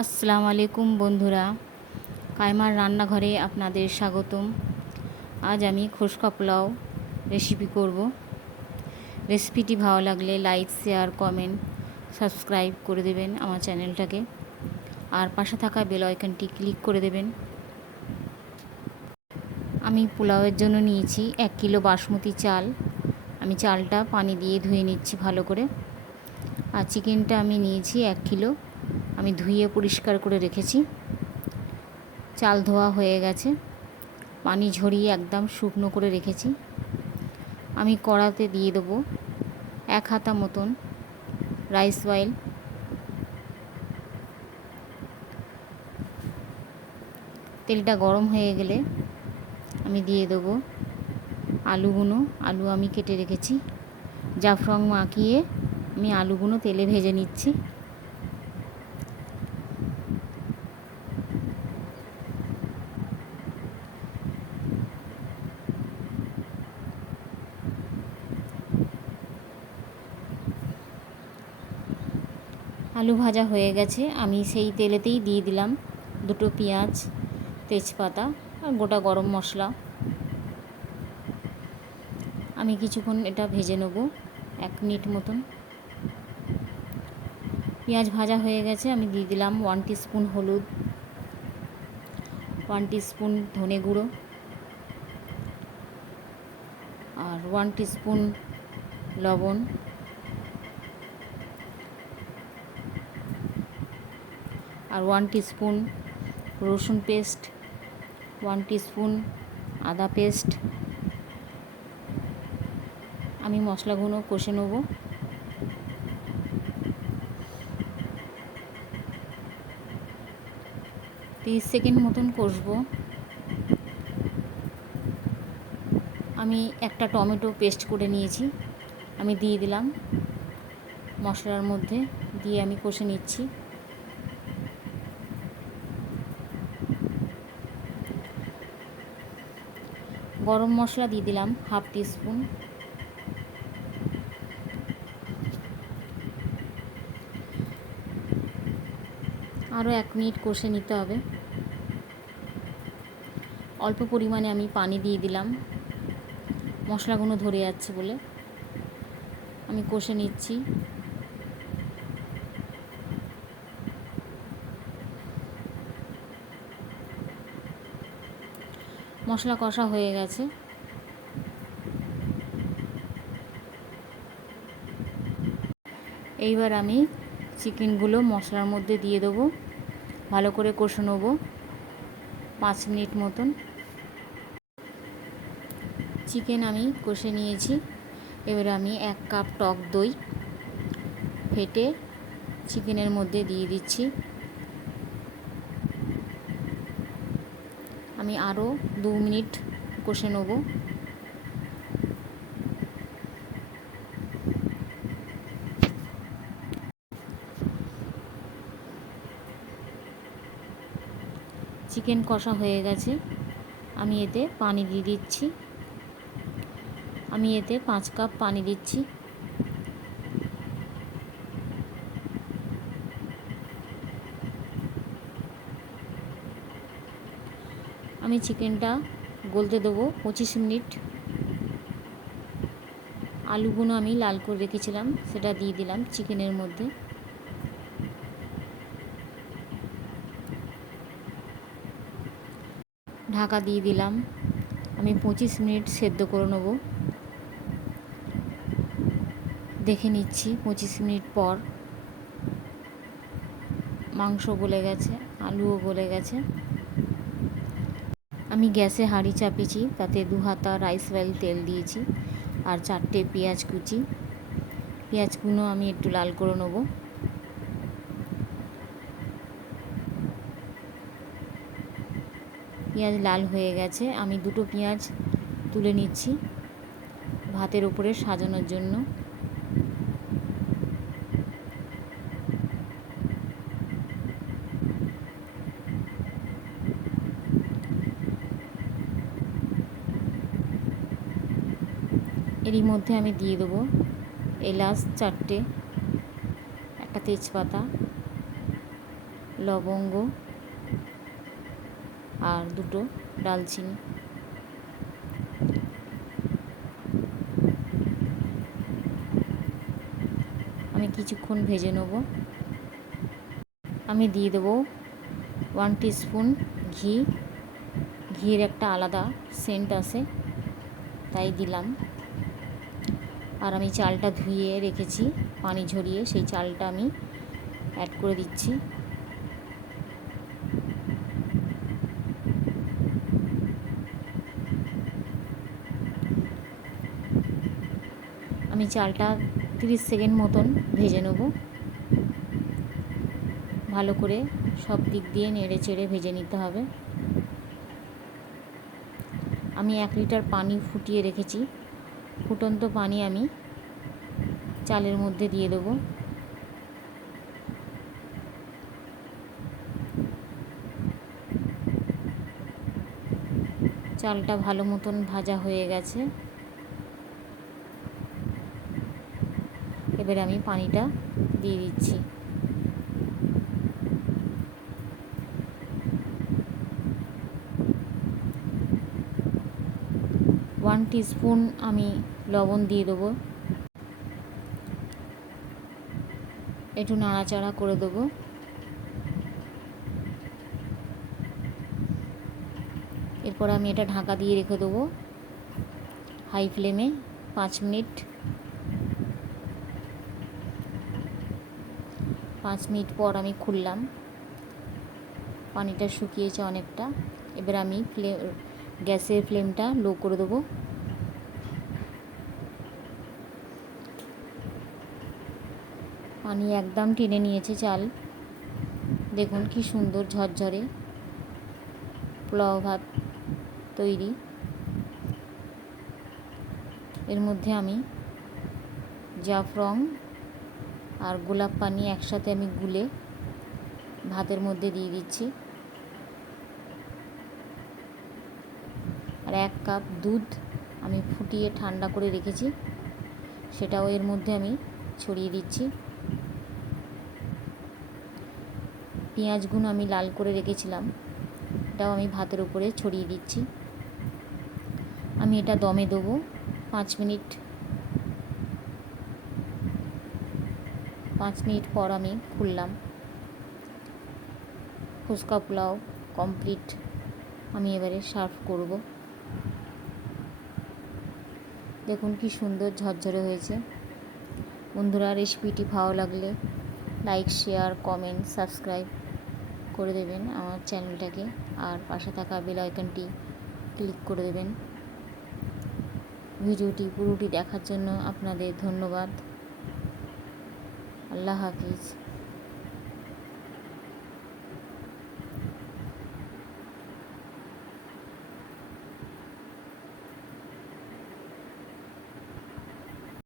আসসালামু আলাইকুম বন্ধুরা, কাইমার রান্নাঘরে আপনাদের স্বাগতম। আজ আমি খুশকা পোলাও রেসিপি করব। রেসিপিটি ভালো লাগলে লাইক, শেয়ার, কমেন্ট, সাবস্ক্রাইব করে দেবেন আমার চ্যানেলটাকে, আর পাশে থাকা বেল আইকনটি ক্লিক করে দেবেন। আমি পোলাওয়ের জন্য নিয়েছি 1 কিলো বাসমতি চাল। আমি চালটা পানি দিয়ে ধুয়ে নিচ্ছি ভালো করে। আর চিকেনটা আমি নিয়েছি 1 কিলো, আমি ধুয়ে পরিষ্কার করে রেখেছি। চাল ধোয়া হয়ে গেছে, পানি ঝরিয়ে একদম শুকনো করে রেখেছি। আমি কড়াতে দিয়ে দেবো 1 হাতা মতন রাইস অয়েল। তেলটা গরম হয়ে গেলে আমি দিয়ে দেবো আলুগুলো। আলু আমি কেটে রেখেছি, জাফরান মাখিয়ে আমি আলুগুলো তেলে ভেজে নিচ্ছি। আলু ভাজা হয়ে গেছে, আমি সেই তেলেতেই দিয়ে দিলাম 2টো পেঁয়াজ, তেজপাতা আর গোটা গরম মশলা। আমি কিছুক্ষণ এটা ভেজে নেব, 1 মিনিট মতন। পেঁয়াজ ভাজা হয়ে গেছে, আমি দিয়ে দিলাম 1 টিস্পুন হলুদ, 1 টিস্পুন ধনে গুঁড়ো আর 1 টিস্পুন লবণ, আর 1 টিস্পুন রসুন পেস্ট, 1 টিস্পুন আদা পেস্ট। আমি মশলাগুলো কষে নেব। তিরিশ সেকেন্ড মতন কষবো। আমি একটা টমেটো পেস্ট করে নিয়েছি, আমি দিয়ে দিলাম মশলার মধ্যে, দিয়ে আমি কষে নিচ্ছি। গরম মশলা দিয়ে দিলাম 1/2 টিস্পুন। আরও 1 মিনিট কষে নিতে হবে। অল্প পরিমাণে আমি পানি দিয়ে দিলাম, মশলাগুলো ধরে যাচ্ছে বলে। আমি কষে নিচ্ছি। মশলা কষা হয়ে গেছে। এইবার আমি চিকেনগুলো মশলার মধ্যে দিয়ে দেবো, ভালো করে কষে নেব 5 মিনিট মতন। চিকেন আমি কষে নিয়েছি। এবার আমি 1 কাপ টক দই ফেটে চিকেনের মধ্যে দিয়ে দিচ্ছি। আমি আরও 2 মিনিট কষে নেব। চিকেন কষা হয়ে গেছে, আমি এতে পানি দিয়ে দিচ্ছি। আমি এতে 5 কাপ পানি দিচ্ছি। আমি চিকেনটা গলতে দেবো 25 মিনিট। আলুগুলো আমি লাল করে রেখেছিলাম, সেটা দিয়ে দিলাম চিকেনের মধ্যে। ঢাকা দিয়ে দিলাম, আমি 25 মিনিট সেদ্ধ করে নেব। দেখে নিচ্ছি 25 মিনিট পর মাংস গলে গেছে, আলুও গলে গেছে। আমি গ্যাসে হাঁড়ি চাপিয়েছি, তাতে 2 হাতা রাইস অয়েল তেল দিয়েছি আর 4টে পেঁয়াজ কুচি। পেঁয়াজগুলো আমি একটু লাল করে নেব। পেঁয়াজ লাল হয়ে গেছে, আমি 2টো পেঁয়াজ তুলে নিচ্ছি ভাতের উপরে সাজানোর জন্য। এরই মধ্যে আমি দিয়ে দেবো এলাচ 4টে, একটা তেজপাতা, লবঙ্গ আর 2টো ডালচিনি। আমি কিছুক্ষণ ভেজে নেব। আমি দিয়ে দেবো 1 টিস্পুন ঘি। ঘির একটা আলাদা সেন্ট আসে, তাই দিলাম। আর আমি চালটা ধুয়ে রেখেছি পানি ঝরিয়ে, সেই চালটা আমি অ্যাড করে দিচ্ছি। আমি চালটা 30 সেকেন্ড মতন ভেজে নেব। ভালো করে সব দিক দিয়ে নেড়ে চেড়ে ভেজে নিতে হবে। আমি 1 লিটার পানি ফুটিয়ে রেখেছি। ফুটন্ত পানি আমি চালের মধ্যে দিয়ে দেবো। চালটা ভালো মতন ভাজা হয়ে গেছে। এবারে আমি পানিটা দিয়ে দিচ্ছি। ওয়ান টিস্পুন আমি লবণ দিয়ে দেবো। একটু নাড়াচাড়া করে দেবো। এরপর আমি এটা ঢাকা দিয়ে রেখে দেবো হাই ফ্লেমে 5 মিনিট। 5 মিনিট পর আমি খুললাম। পানিটা শুকিয়েছে অনেকটা। এবার আমি গ্যাসের ফ্লেমটা লো করে দেবো। পানি একদম টেনে নিয়েছে চাল। দেখুন কি সুন্দর ঝরঝরে পোলাও ভাত তৈরি। এর মধ্যে আমি জাফরং আর গোলাপ পানি একসাথে আমি গুলে ভাতের মধ্যে দিয়ে দিচ্ছি। আর 1 কাপ দুধ আমি ফুটিয়ে ঠান্ডা করে রেখেছি, সেটাও এর মধ্যে আমি ছড়িয়ে দিচ্ছি। পেঁয়াজগুলো আমি লাল করে রেখেছিলাম, এটাও আমি ভাতের উপরে ছড়িয়ে দিচ্ছি। আমি এটা দমে দেবো 5 মিনিট। 5 মিনিট পর আমি খুললাম। ফুচকা পোলাও কমপ্লিট। আমি এবারে সার্ভ করব। দেখুন কি সুন্দর ঝরঝরে হয়েছে। বন্ধুরা, রেসিপিটি ভালো লাগলে লাইক, শেয়ার, কমেন্ট, সাবস্ক্রাইব করে দেবেন আমার চ্যানেলটাকে। আর পাশে থাকা বেল আইকনটি ক্লিক করে দেবেন। ভিডিওটি পুরোটি দেখার জন্য আপনাদের ধন্যবাদ। আল্লাহ হাফিজ।